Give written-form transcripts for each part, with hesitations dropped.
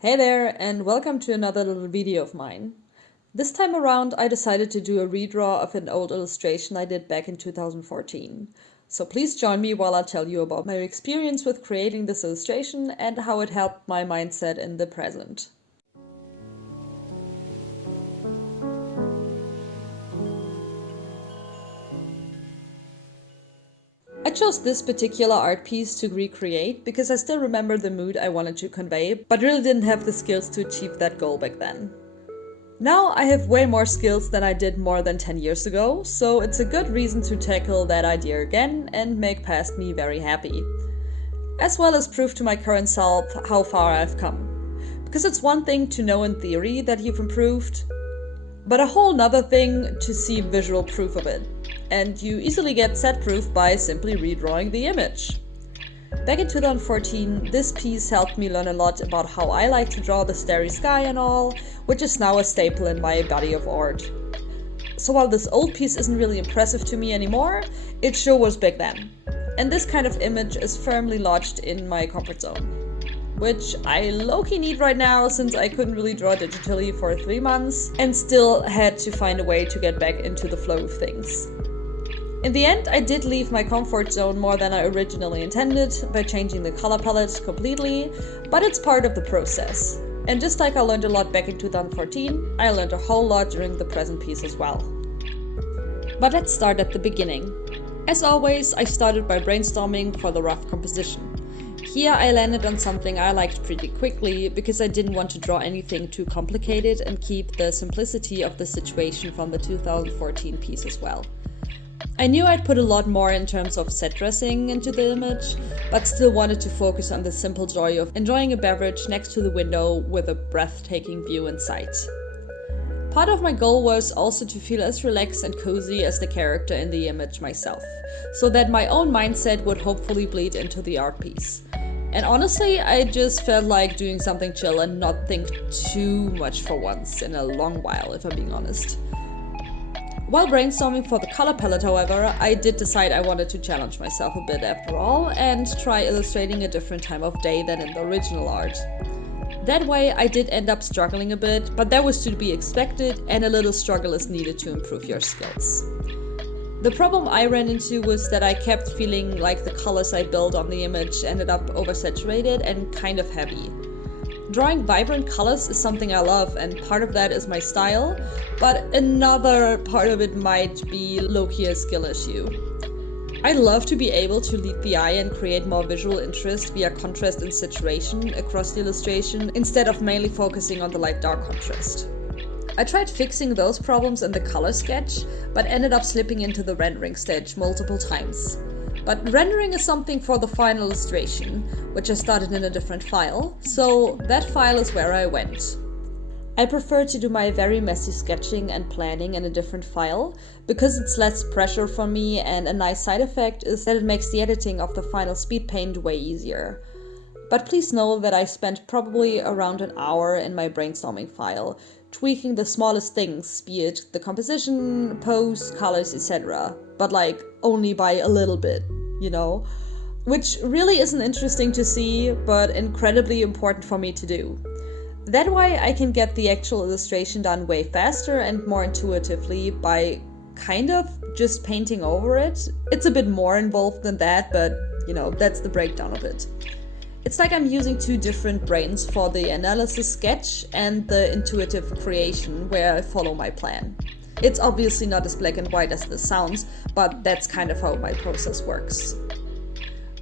Hey there, and welcome to another little video of mine. This time around I decided to do a redraw of an old illustration I did back in 2014. So please join me while I tell you about my experience with creating this illustration and how it helped my mindset in the present. I chose this particular art piece to recreate because I still remember the mood I wanted to convey, but really didn't have the skills to achieve that goal back then. Now I have way more skills than I did more than 10 years ago, so it's a good reason to tackle that idea again and make past me very happy. As well as prove to my current self how far I've come. Because it's one thing to know in theory that you've improved, but a whole nother thing to see visual proof of it. And you easily get set proof by simply redrawing the image. Back in 2014, this piece helped me learn a lot about how I like to draw the starry sky and all, which is now a staple in my body of art. So while this old piece isn't really impressive to me anymore, it sure was back then. And this kind of image is firmly lodged in my comfort zone, which I low-key need right now since I couldn't really draw digitally for 3 months and still had to find a way to get back into the flow of things. In the end, I did leave my comfort zone more than I originally intended by changing the color palette completely, but it's part of the process. And just like I learned a lot back in 2014, I learned a whole lot during the present piece as well. But let's start at the beginning. As always, I started by brainstorming for the rough composition. Here I landed on something I liked pretty quickly because I didn't want to draw anything too complicated and keep the simplicity of the situation from the 2014 piece as well. I knew I'd put a lot more in terms of set dressing into the image, but still wanted to focus on the simple joy of enjoying a beverage next to the window with a breathtaking view in sight. Part of my goal was also to feel as relaxed and cozy as the character in the image myself, so that my own mindset would hopefully bleed into the art piece. And honestly, I just felt like doing something chill and not think too much for once in a long while, if I'm being honest. While brainstorming for the color palette, however, I did decide I wanted to challenge myself a bit after all and try illustrating a different time of day than in the original art. That way I did end up struggling a bit, but that was to be expected and a little struggle is needed to improve your skills. The problem I ran into was that I kept feeling like the colors I built on the image ended up oversaturated and kind of heavy. Drawing vibrant colors is something I love, and part of that is my style, but another part of it might be low-key a skill issue. I love to be able to lead the eye and create more visual interest via contrast and saturation across the illustration, instead of mainly focusing on the light-dark contrast. I tried fixing those problems in the color sketch, but ended up slipping into the rendering stage multiple times. But rendering is something for the final illustration, which I started in a different file, so that file is where I went. I prefer to do my very messy sketching and planning in a different file, because it's less pressure for me, and a nice side effect is that it makes the editing of the final speed paint way easier. But please know that I spent probably around an hour in my brainstorming file, tweaking the smallest things, be it the composition, pose, colors, etc. But like, only by a little bit, you know? Which really isn't interesting to see, but incredibly important for me to do. That way I can get the actual illustration done way faster and more intuitively by kind of just painting over it. It's a bit more involved than that, but you know, that's the breakdown of it. It's like I'm using two different brains for the analysis sketch and the intuitive creation where I follow my plan. It's obviously not as black and white as this sounds, but that's kind of how my process works.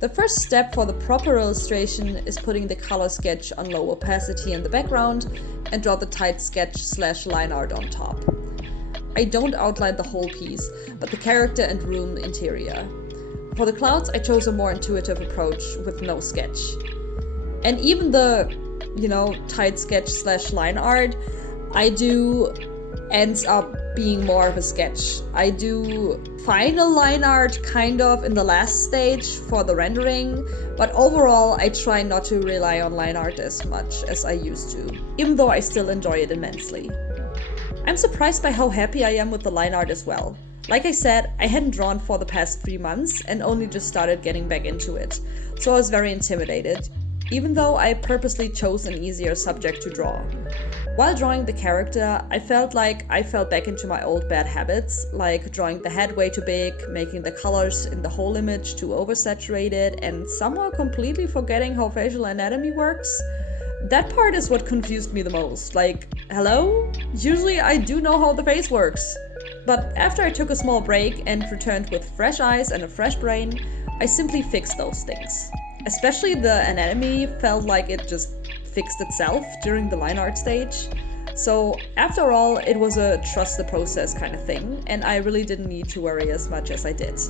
The first step for the proper illustration is putting the color sketch on low opacity in the background and draw the tight sketch/line art on top. I don't outline the whole piece, but the character and room interior. For the clouds, I chose a more intuitive approach with no sketch. And even the, tight sketch/line art I do ends up being more of a sketch. I do final line art kind of in the last stage for the rendering, but overall I try not to rely on line art as much as I used to, even though I still enjoy it immensely. I'm surprised by how happy I am with the line art as well. Like I said, I hadn't drawn for the past 3 months and only just started getting back into it, so I was very intimidated. even though I purposely chose an easier subject to draw. While drawing the character, I felt like I fell back into my old bad habits, like drawing the head way too big, making the colors in the whole image too oversaturated, and somehow completely forgetting how facial anatomy works. That part is what confused me the most. Like, hello? Usually I do know how the face works. But after I took a small break and returned with fresh eyes and a fresh brain, I simply fixed those things. Especially the anatomy felt like it just fixed itself during the line art stage. So after all, it was a trust the process kind of thing, and I really didn't need to worry as much as I did.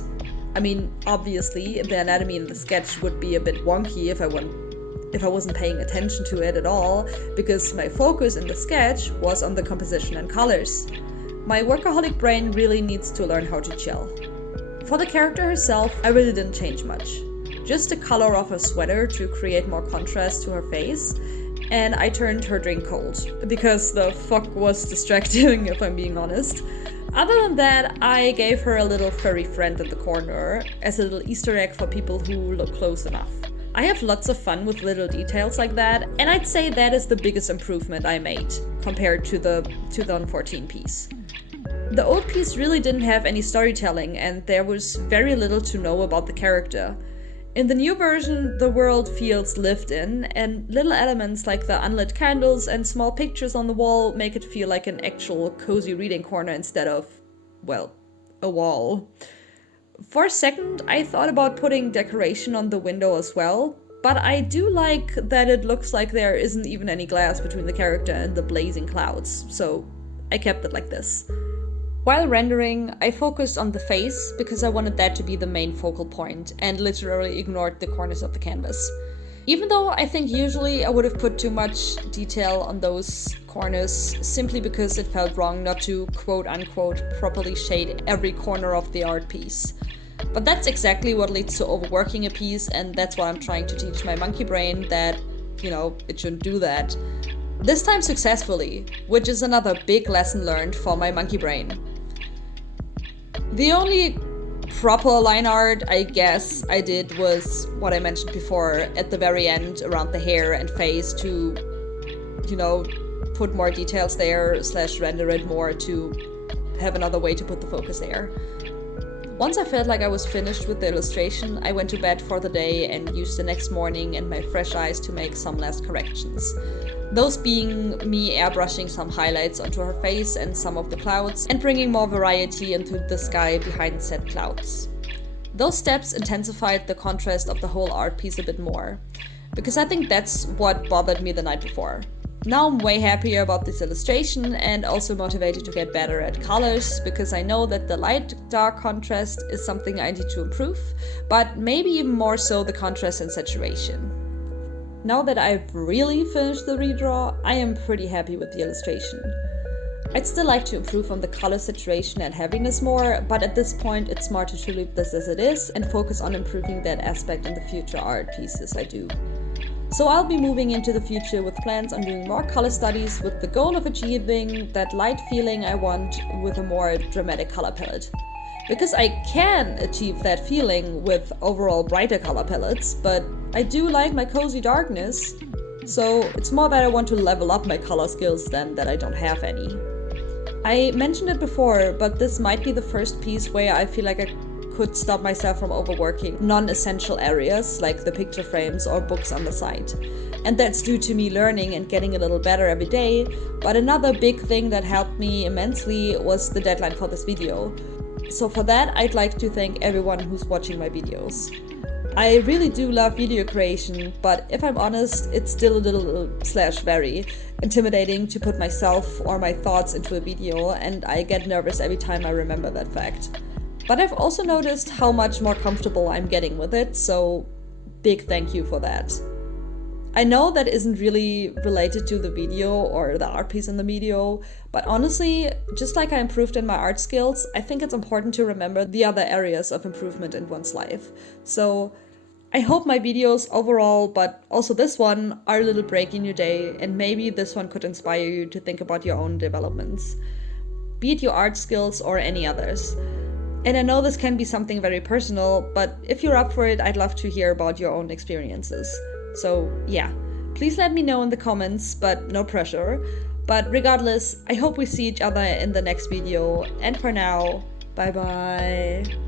I mean, obviously, the anatomy in the sketch would be a bit wonky if I wasn't paying attention to it at all, because my focus in the sketch was on the composition and colors. My workaholic brain really needs to learn how to chill. For the character herself, I really didn't change much. Just the color of her sweater to create more contrast to her face, and I turned her drink cold, because the fuck was distracting if I'm being honest. Other than that, I gave her a little furry friend in the corner as a little Easter egg for people who look close enough. I have lots of fun with little details like that, and I'd say that is the biggest improvement I made compared to the 2014 piece. The old piece really didn't have any storytelling, and there was very little to know about the character. In the new version, the world feels lived in, and little elements like the unlit candles and small pictures on the wall make it feel like an actual cozy reading corner instead of, well, a wall. For a second, I thought about putting decoration on the window as well, but I do like that it looks like there isn't even any glass between the character and the blazing clouds, so I kept it like this. While rendering, I focused on the face because I wanted that to be the main focal point and literally ignored the corners of the canvas. Even though I think usually I would have put too much detail on those corners simply because it felt wrong not to quote-unquote properly shade every corner of the art piece. But that's exactly what leads to overworking a piece, and that's what I'm trying to teach my monkey brain, that, it shouldn't do that. This time successfully, which is another big lesson learned for my monkey brain. The only proper line art I guess I did was what I mentioned before at the very end around the hair and face to, put more details there / render it more to have another way to put the focus there. Once I felt like I was finished with the illustration, I went to bed for the day and used the next morning and my fresh eyes to make some last corrections. Those being me airbrushing some highlights onto her face and some of the clouds, and bringing more variety into the sky behind said clouds. Those steps intensified the contrast of the whole art piece a bit more, because I think that's what bothered me the night before. Now I'm way happier about this illustration and also motivated to get better at colors, because I know that the light-dark contrast is something I need to improve, but maybe even more so the contrast and saturation. Now that I've really finished the redraw, I am pretty happy with the illustration. I'd still like to improve on the color saturation and heaviness more, but at this point it's smarter to leave this as it is and focus on improving that aspect in the future art pieces I do. So I'll be moving into the future with plans on doing more color studies with the goal of achieving that light feeling I want with a more dramatic color palette. Because I can achieve that feeling with overall brighter color palettes, but I do like my cozy darkness, so it's more that I want to level up my color skills than that I don't have any. I mentioned it before, but this might be the first piece where I feel like I could stop myself from overworking non-essential areas like the picture frames or books on the side. And that's due to me learning and getting a little better every day, but another big thing that helped me immensely was the deadline for this video. So for that, I'd like to thank everyone who's watching my videos. I really do love video creation, but if I'm honest, it's still a little / very intimidating to put myself or my thoughts into a video, and I get nervous every time I remember that fact. But I've also noticed how much more comfortable I'm getting with it, so big thank you for that. I know that isn't really related to the video or the art piece in the video, but honestly, just like I improved in my art skills, I think it's important to remember the other areas of improvement in one's life. So I hope my videos overall, but also this one, are a little break in your day, and maybe this one could inspire you to think about your own developments, be it your art skills or any others. And I know this can be something very personal, but if you're up for it, I'd love to hear about your own experiences. So yeah, please let me know in the comments, but no pressure. But regardless, I hope we see each other in the next video, and for now, bye bye.